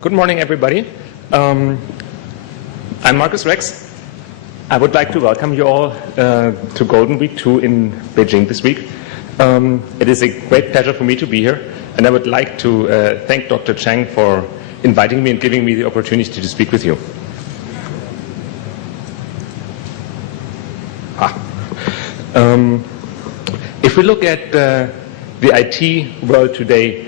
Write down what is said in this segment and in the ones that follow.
Good morning, everybody. I'm Marcus Rex. I would like to welcome you all to Golden Week 2 in Beijing this week. It is a great pleasure for me to be here, and I would like to thank Dr. Chang for inviting me and giving me the opportunity to speak with you. If we look at the IT world today,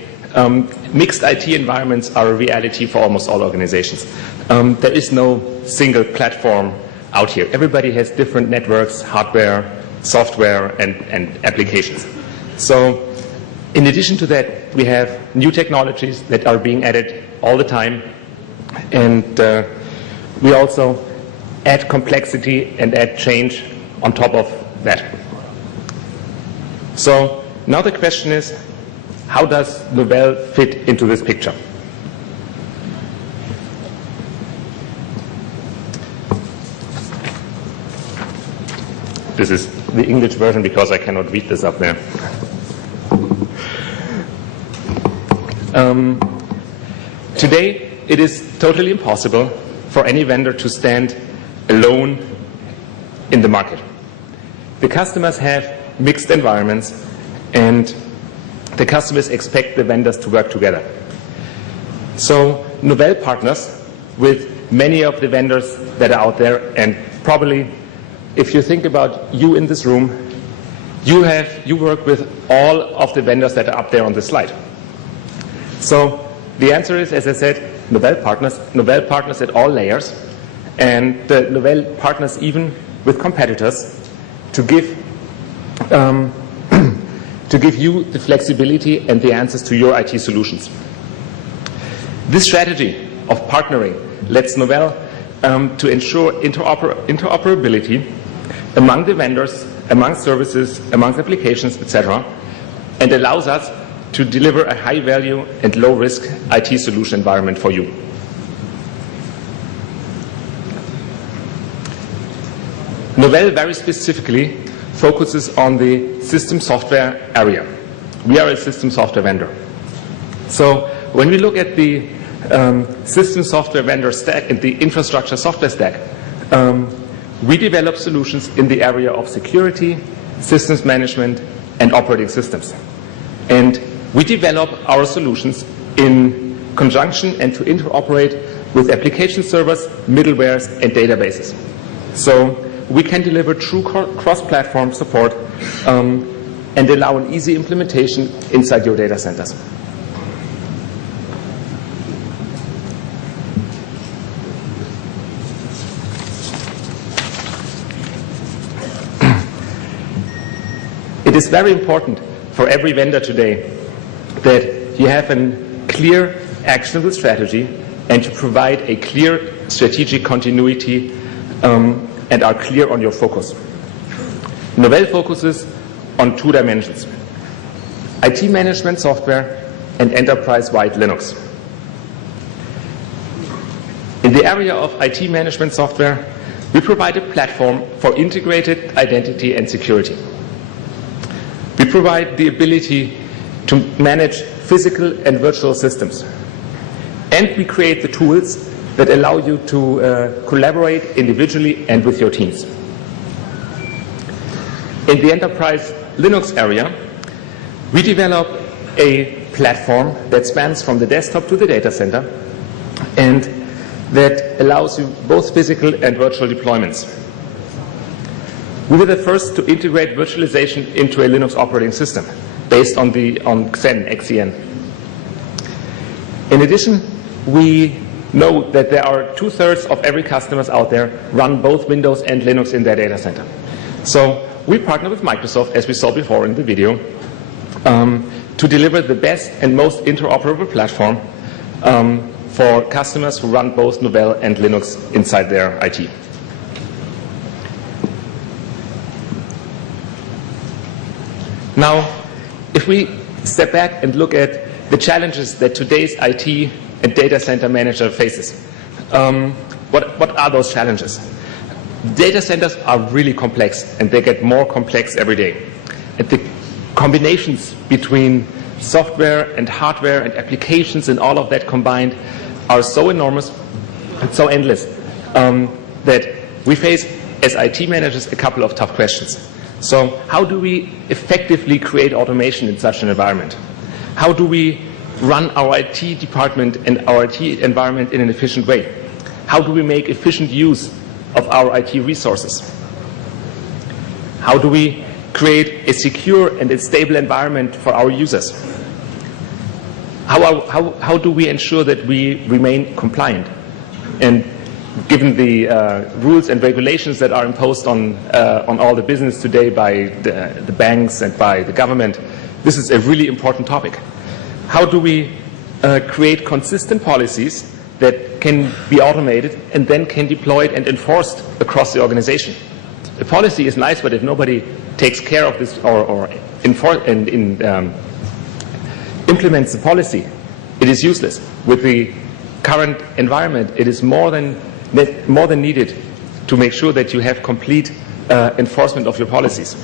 mixed IT environments are a reality for almost all organizations. There is no single platform out here. Everybody has different networks, hardware, software, and applications. So in addition to that, we have new technologies that are being added all the time, and we also add complexity and add change on top of that. So now the question is, how does Novell fit into this picture? This is the English version because I cannot read this up there. Today, it is totally impossible for any vendor to stand alone in the market. The customers have mixed environments, and the customers expect the vendors to work together. So Novell partners with many of the vendors that are out there, and probably if you think about you in this room, you work with all of the vendors that are up there on the slide. So the answer is, as I said, Novell partners at all layers, and the Novell partners even with competitors to give you the flexibility and the answers to your IT solutions. This strategy of partnering lets Novell to ensure interoperability among the vendors, among services, among applications, etc., and allows us to deliver a high-value and low-risk IT solution environment for you. Novell very specifically focuses on the system software area. We are a system software vendor. So when we look at the system software vendor stack and the infrastructure software stack, we develop solutions in the area of security, systems management, and operating systems. And we develop our solutions in conjunction and to interoperate with application servers, middlewares, and databases. So we can deliver true cross-platform support and allow an easy implementation inside your data centers. It is very important for every vendor today that you have a clear, actionable strategy and to provide a clear strategic continuity and are clear on your focus. Novell focuses on two dimensions: IT management software and enterprise-wide Linux. In the area of IT management software, we provide a platform for integrated identity and security. We provide the ability to manage physical and virtual systems. And we create the tools that allow you to collaborate individually and with your teams. In the enterprise Linux area, we develop a platform that spans from the desktop to the data center and that allows you both physical and virtual deployments. We were the first to integrate virtualization into a Linux operating system based on XEN. In addition, we know that there are 2/3 of every customers out there run both Windows and Linux in their data center. So we partner with Microsoft, as we saw before in the video, to deliver the best and most interoperable platform for customers who run both Novell and Linux inside their IT. Now, if we step back and look at the challenges that today's IT and data center manager faces, what are those challenges? Data centers are really complex, and they get more complex every day. And the combinations between software and hardware and applications and all of that combined are so enormous and so endless that we face, as IT managers, a couple of tough questions. So how do we effectively create automation in such an environment? How do we run our IT department and our IT environment in an efficient way? How do we make efficient use of our IT resources? How do we create a secure and a stable environment for our users? How do we ensure that we remain compliant? And given the rules and regulations that are imposed on all the business today by the banks and by the government, this is a really important topic. How do we create consistent policies that can be automated and then can be deployed and enforced across the organization? The policy is nice, but if nobody takes care of this or implements the policy, it is useless. With the current environment, it is more than needed to make sure that you have complete enforcement of your policies.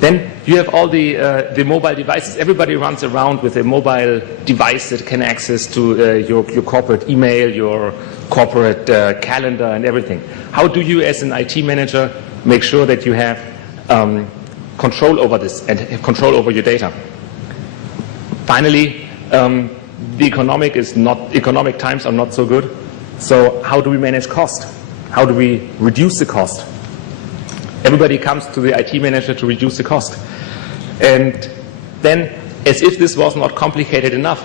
Then you have all the mobile devices. Everybody runs around with a mobile device that can access to your corporate email, your corporate calendar and everything. How do you as an IT manager make sure that you have control over this and have control over your data? Finally, the economic times are not so good. So how do we manage cost? How do we reduce the cost? Everybody comes to the IT manager to reduce the cost. And then, as if this was not complicated enough,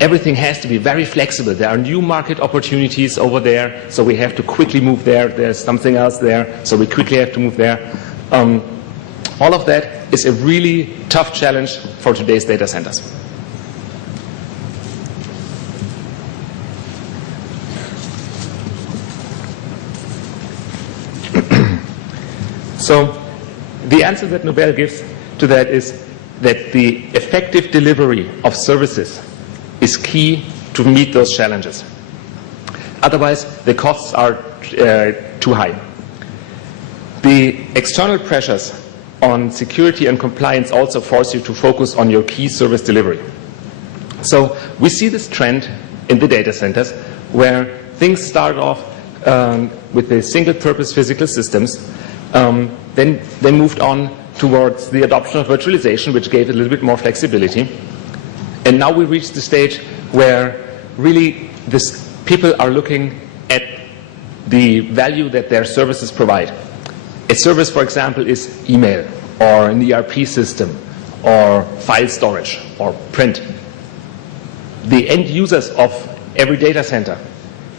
everything has to be very flexible. There are new market opportunities over there, so we have to quickly move there. There's something else there, so we quickly have to move there. All of that is a really tough challenge for today's data centers. So the answer that Nobel gives to that is that the effective delivery of services is key to meet those challenges. Otherwise, the costs are too high. The external pressures on security and compliance also force you to focus on your key service delivery. So we see this trend in the data centers where things start off with the single-purpose physical systems. Then they moved on towards the adoption of virtualization, which gave it a little bit more flexibility. And now we reach the stage where really people are looking at the value that their services provide. A service, for example, is email or an ERP system or file storage or print. The end users of every data center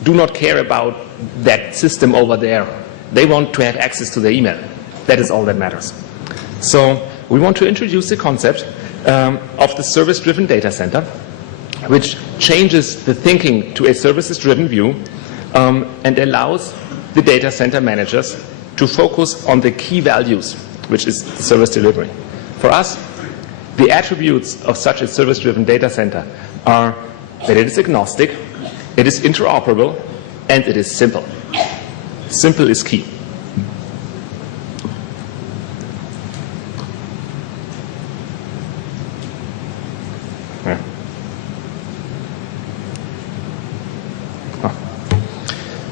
do not care about that system over there. They want to have access to their email. That is all that matters. So we want to introduce the concept of the service-driven data center, which changes the thinking to a services-driven view and allows the data center managers to focus on the key values, which is service delivery. For us, the attributes of such a service-driven data center are that it is agnostic, it is interoperable, and it is simple. Simple is key.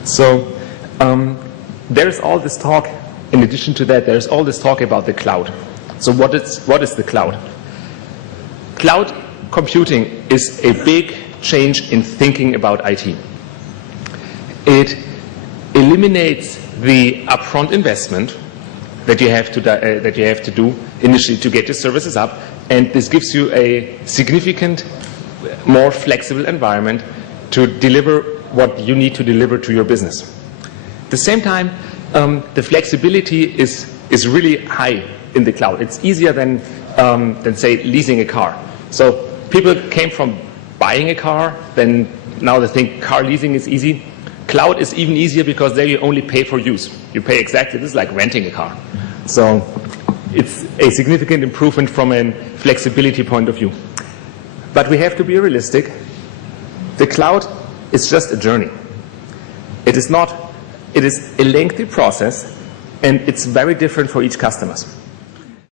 So there's all this talk, in addition to that, there's all this talk about the cloud. So what is the cloud? Cloud computing is a big change in thinking about IT. It eliminates the upfront investment that you have to do initially to get your services up, and this gives you a significant, more flexible environment to deliver what you need to deliver to your business. At the same time, the flexibility is really high in the cloud. It's easier than say leasing a car. So people came from buying a car, then now they think car leasing is easy. Cloud is even easier because there you only pay for use. You pay exactly, this is like renting a car. So it's a significant improvement from a flexibility point of view. But we have to be realistic. The cloud is just a journey. It is a lengthy process, and it's very different for each customer.